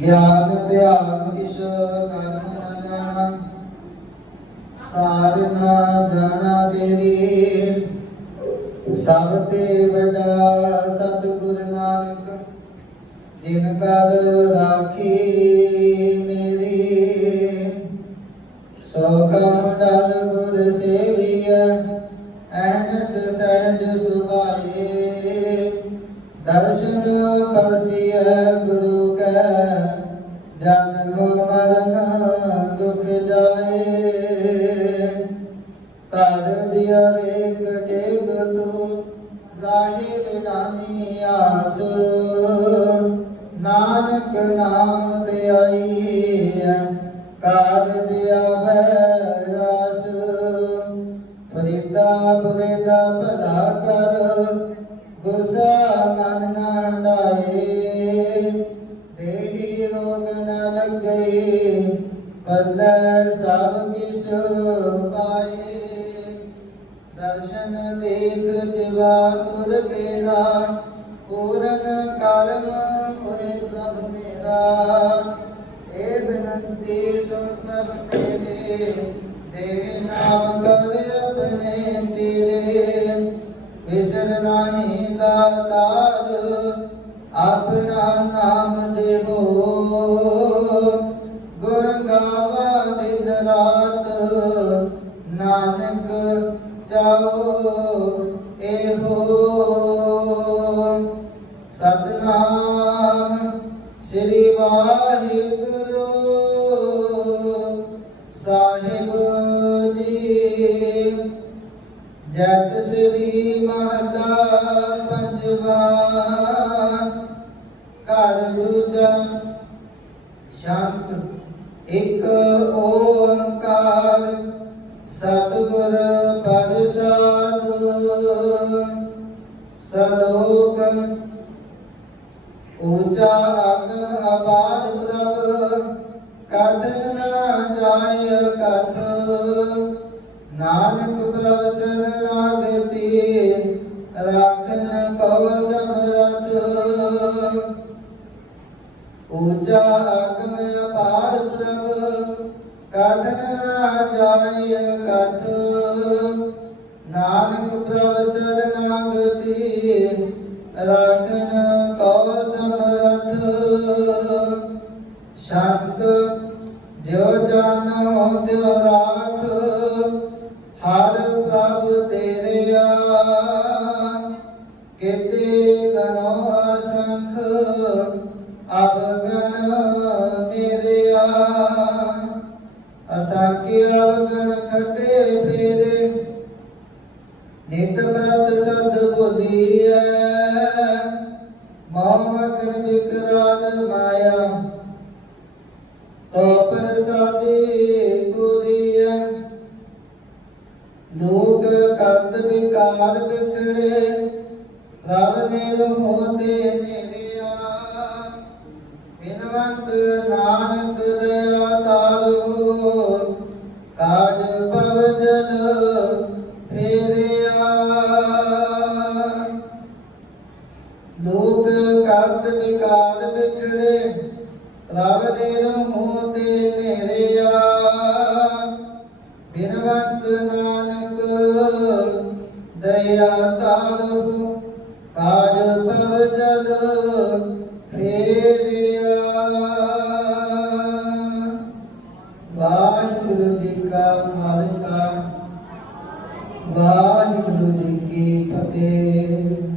ਗਿਆਨ ਧਿਆਨ ਕਿਛ ਕਰਮ ਨ ਜਾਣਾ ਸਾਰ ਨਾ ਜਾਣਾ ਤੇਰੀ। ਸਭ ਤੇ ਵੱਡਾ ਸਤਿਗੁਰ ਨਾਨਕ, ਜਿਨ ਕਰ ਰਾਖੀ ਮੇਰੀ। ਸੋ ਕਮ ਡਲ ਗੁਰ ਸੇਵੀਐ, ਐਨਸ ਸਹਿਜ ਸੁਭਾਏ। ਦਰਸ਼ਨ ਪਰਸੀਐ ਮਰਨ ਦੁਖ ਜਾਏ। ਤਰ ਦਿਆ ਰੇਕ ਟੇਕ ਤੂ ਲਾਹੇ ਵਿਦਾਨੀ ਆਸ। ਨਾਨਕ ਨਾਮ ਤੇ ਆਈ ਕਾਰਜ ਆਵੈ ਰਸ ਫਰੀਦਾ ਫਰੀਦਾ ਭਲਾ ਕਰ, ਗੁਸਾ ਮਨ ਨਾ ਹੰਡਾਏ ਦੇਹੀ ਰੋਗ ਨ ਲੱਗਈ ਪੱਲੇ ਸਭ ਕਿਸ ਪਾਏ ਦਰਸ਼ਨ ਦੇਖ ਜਿਵਾ ਗੁਰ ਤੇਰਾ ਪੂਰਨ ਕਰਮ ਹੋਏ ਪ੍ਰਭ ਮੇਰਾ ਏ ਬਿਨੰਤੀ ਸੁਣ ਪ੍ਰਭ ਮੇਰੇ ਦੇ ਨਾਮ ਕਰ ਆਪਣੇ ਚਿਰੇ ਵਿਸਰ ਨਾਹੀ ਦਾਤਾਰ ਆਪਣਾ ਨਾਮ ਗਾਵਾ ਦਿਨ ਰਾਤ। ਨਾਨਕ ਚਾਓ ਇਹੋ। ਸਤਨਾਮ ਸ੍ਰੀ ਵਾਹਿਗੁਰੂ ਸਾਹਿਬ ਜੀ। ਜਤ ਸ੍ਰੀ ਮਹਲਾ ਪੰਜਵਾ। ਘਰ ਦੂਜਾ ਇੱਕ ਓੰਕਾਰ, ਸਤਿਗੁਰ ਪ੍ਰਸਾਦ, ਸਲੋਕ, ਊਚਾ ਆਗਮ ਆਬਾਦ ਪ੍ਰਭ, ਕਥਨ ਨਾ ਜਾਏ ਕਥ, ਨਾਨਕ ਪ੍ਰਭ ਸਰਨਾਗਤੀ ਕਥਨ ਨਾ ਜਾਏ ਕਥ ਨਾਨਕ ਪ੍ਰਭ ਸਰਨਾਗਤੀ ਰਾਖਨ ਕੋ ਸਮਰਥ ਸ਼ੰਤ ਜਿਉ ਜਾਨੋ ਤਿਉ ਰਾਖ ਹਰ ਪ੍ਰਭ ਤੇਰਿਆ ਕਿਤੇ ਗਨੋ ਅਸੰਖ ਅਬ ਗਣ ਮੇਰਿਆ। ਅਸਾਕੇ ਅਵਗਣ ਖਤੇ ਫੇਰੇ। ਨਿਤ ਬ੍ਰਤ ਸਦ ਬੁਧੀਐ ਮੋਹ ਮਗਨ ਵਿਕਰਾਲ ਮਾਇਆ। ਤੋ ਪ੍ਰਸਾਦੀ ਗੁਲੀਐ ਲੋਕ ਕੰਦ ਵਿਕਾਰ ਵਿਖੜੇ। ਰਵ ਨੇ ਹੋਤੇ ਨੇਰਿਆ। ਬਿਨਵੰਤ ਨਾਨਕ ਦਇਆ। ਰਵ ਨੇ ਹੋਤੇ ਨੇਰਿਆ ਬਿਨਵੰਤ ਨਾਨਕ ਦਇਆ ਤਾਰੋ ਕਾਢ ਪਵ ਜਲ ਫੇਰਿਆ। ਵਾਹਿਗੁਰੂ ਜੀ ਕਾ ਖਾਲਸਾ, ਵਾਹਿਗੁਰੂ ਜੀ ਕੀ ਫਤਿਹ।